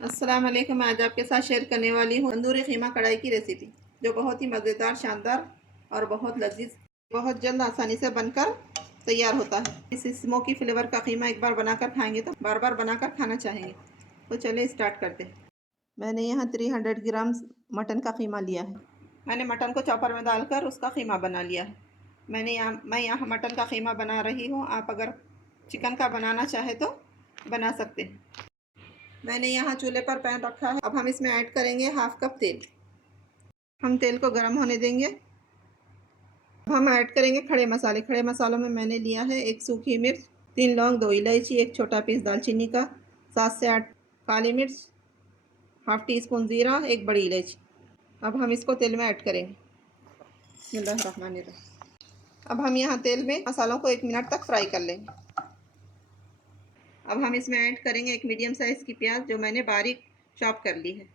अस्सलाम वालेकुम। आज आपके साथ शेयर करने वाली हूँ तंदूरी कीमा कढ़ाई की रेसिपी, जो बहुत ही मज़ेदार, शानदार और बहुत लजीज, बहुत जल्द आसानी से बनकर तैयार होता है। इस स्मोकी फ्लेवर का कीमा एक बार बनाकर खाएंगे तो बार बार बनाकर खाना चाहेंगे। तो चलिए स्टार्ट करते हैं। मैंने यहाँ 300 ग्राम मटन का कीमा लिया है। मैंने मटन को चॉपर में डालकर उसका कीमा बना लिया है। मैं यहाँ मटन का कीमा बना रही हूँ। आप अगर चिकन का बनाना चाहे तो बना सकते हैं। मैंने यहाँ चूल्हे पर पैन रखा है। अब हम इसमें ऐड करेंगे हाफ कप तेल। हम तेल को गर्म होने देंगे। अब हम ऐड करेंगे खड़े मसाले। खड़े मसालों में मैंने लिया है 1 सूखी मिर्च, 3 लौंग, 2 इलायची, 1 छोटा पीस दालचीनी का, 7 से 8 काली मिर्च, हाफ टी स्पून ज़ीरा, 1 बड़ी इलायची। अब हम इसको तेल में ऐड करेंगे। बिस्मिल्लाहिर्रहमानिर्रहीम। अब हम यहाँ तेल में मसालों को 1 मिनट तक फ्राई कर लेंगे। अब हम इसमें ऐड करेंगे 1 मीडियम साइज़ की प्याज, जो मैंने बारीक चॉप कर ली है।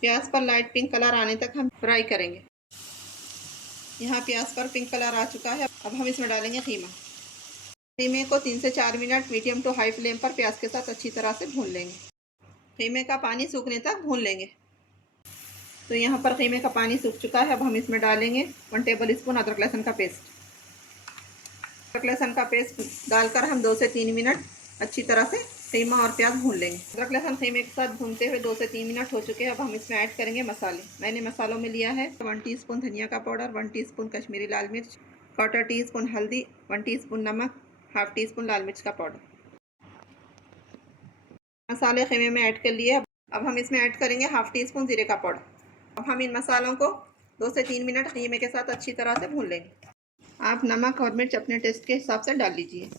प्याज पर लाइट पिंक कलर आने तक हम फ्राई करेंगे। यहाँ प्याज पर पिंक कलर आ चुका है। अब हम इसमें डालेंगे कीमा। कीमे को 3 से 4 minute medium to high flame पर प्याज के साथ अच्छी तरह से भून लेंगे। कीमे का पानी सूखने तक भून लेंगे। तो यहाँ पर कीमे का पानी सूख चुका है। अब हम इसमें डालेंगे 1 टेबल स्पून अदरक लहसुन का पेस्ट। अदरक लहसुन का पेस्ट डालकर हम 2 से 3 मिनट अच्छी तरह से कीमा और प्याज भून लेंगे। अदरक लहसुन कीमे के साथ भूनते हुए 2 से 3 मिनट हो चुके हैं। अब हम इसमें ऐड करेंगे मसाले। मैंने मसालों में लिया है 1 टीस्पून धनिया का पाउडर, 1 टीस्पून कश्मीरी लाल मिर्च, 1/4 टीस्पून हल्दी, 1 टीस्पून नमक, हाफ टी स्पून लाल मिर्च का पाउडर। मसाले कीमे में ऐड कर लिए। अब हम इसमें ऐड करेंगे हाफ टी स्पून जीरे का पाउडर। अब हम इन मसालों को 2 से 3 मिनट कीमे के साथ अच्छी तरह से भून लेंगे। आप नमक और मिर्च अपने टेस्ट के हिसाब से डाल लीजिए।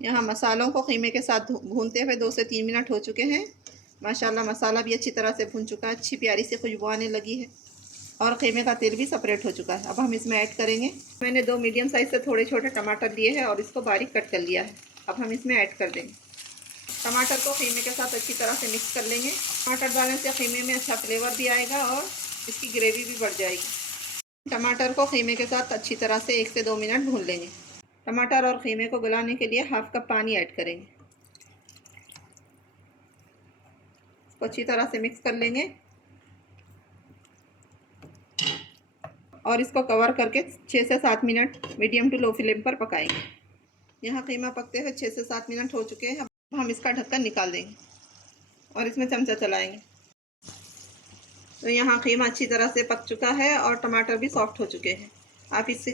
यहाँ मसालों को कीमे के साथ भूनते हुए 2 से 3 मिनट हो चुके हैं। माशाल्लाह मसाला भी अच्छी तरह से भून चुका है। अच्छी प्यारी सी खुशबू आने लगी है और कीमे का तेल भी सेपरेट हो चुका है। अब हम इसमें ऐड करेंगे, मैंने 2 मीडियम साइज़ से थोड़े छोटे टमाटर लिए हैं और इसको बारीक कट कर लिया है। अब हम इसमें ऐड कर देंगे। टमाटर को कीमे के साथ अच्छी तरह से मिक्स कर लेंगे। टमाटर डालने से कीमे में अच्छा फ्लेवर भी आएगा और इसकी ग्रेवी भी बढ़ जाएगी। टमाटर को कीमे के साथ अच्छी तरह से 1 से 2 मिनट भून लेंगे। टमाटर और कीमे को गलाने के लिए हाफ कप पानी ऐड करेंगे। इसको अच्छी तरह से मिक्स कर लेंगे और इसको कवर करके 6 से 7 minute medium to low flame पर पकाएंगे। यहाँ कीमा पकते हुए 6 से 7 मिनट हो चुके हैं। अब हम इसका ढक्कन निकाल देंगे और इसमें चमचा चलाएंगे। तो यहाँ कीमा अच्छी तरह से पक चुका है और टमाटर भी सॉफ्ट हो चुके हैं। आप इस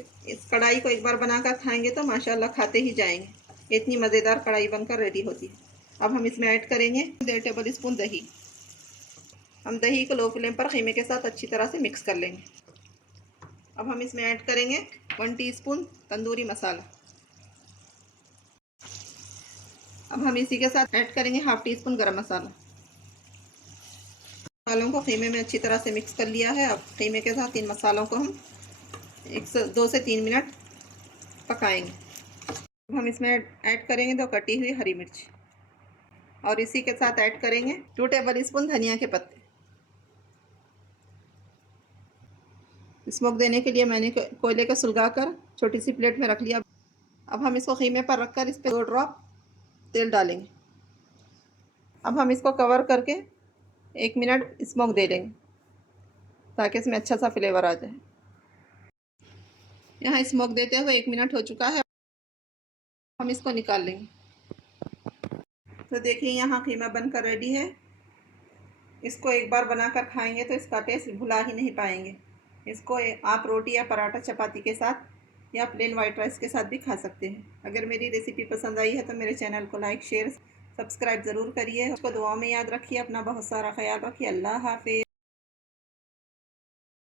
कढ़ाई को एक बार बनाकर खाएंगे तो माशाल्लाह खाते ही जाएंगे। इतनी मज़ेदार कढ़ाई बनकर रेडी होती है। अब हम इसमें ऐड करेंगे 1.5 टेबल स्पून दही। हम दही को लो फ्लेम पर कीमे के साथ अच्छी तरह से मिक्स कर लेंगे। अब हम इसमें ऐड करेंगे 1 टीस्पून तंदूरी मसाला। अब हम इसी के साथ ऐड करेंगे हाफ टी स्पून गरम मसाला। मसालों को कीमे में अच्छी तरह से मिक्स कर लिया है। अब कीमे के साथ इन मसालों को हम 2 से 3 मिनट पकाएंगे। अब हम इसमें ऐड करेंगे 2 कटी हुई हरी मिर्च और इसी के साथ ऐड करेंगे 2 टेबल स्पून धनिया के पत्ते। स्मोक देने के लिए मैंने कोयले को सुलगाकर छोटी सी प्लेट में रख लिया। अब हम इसको कीमे पर रखकर इस पर 2 ड्रॉप तेल डालेंगे। अब हम इसको कवर करके 1 मिनट स्मोक दे लेंगे ताकि इसमें अच्छा सा फ्लेवर आ जाए। यहाँ स्मोक देते हुए 1 मिनट हो चुका है। हम इसको निकाल लेंगे। तो देखिए यहाँ कीमा बनकर रेडी है। इसको एक बार बनाकर खाएंगे तो इसका टेस्ट भुला ही नहीं पाएंगे। इसको आप रोटी या पराठा चपाती के साथ या प्लेन वाइट राइस के साथ भी खा सकते हैं। अगर मेरी रेसिपी पसंद आई है तो मेरे चैनल को लाइक शेयर सब्सक्राइब ज़रूर करिए। उसको दुआ में याद रखिए। अपना बहुत सारा ख्याल रखिए। अल्लाह हाफिज़।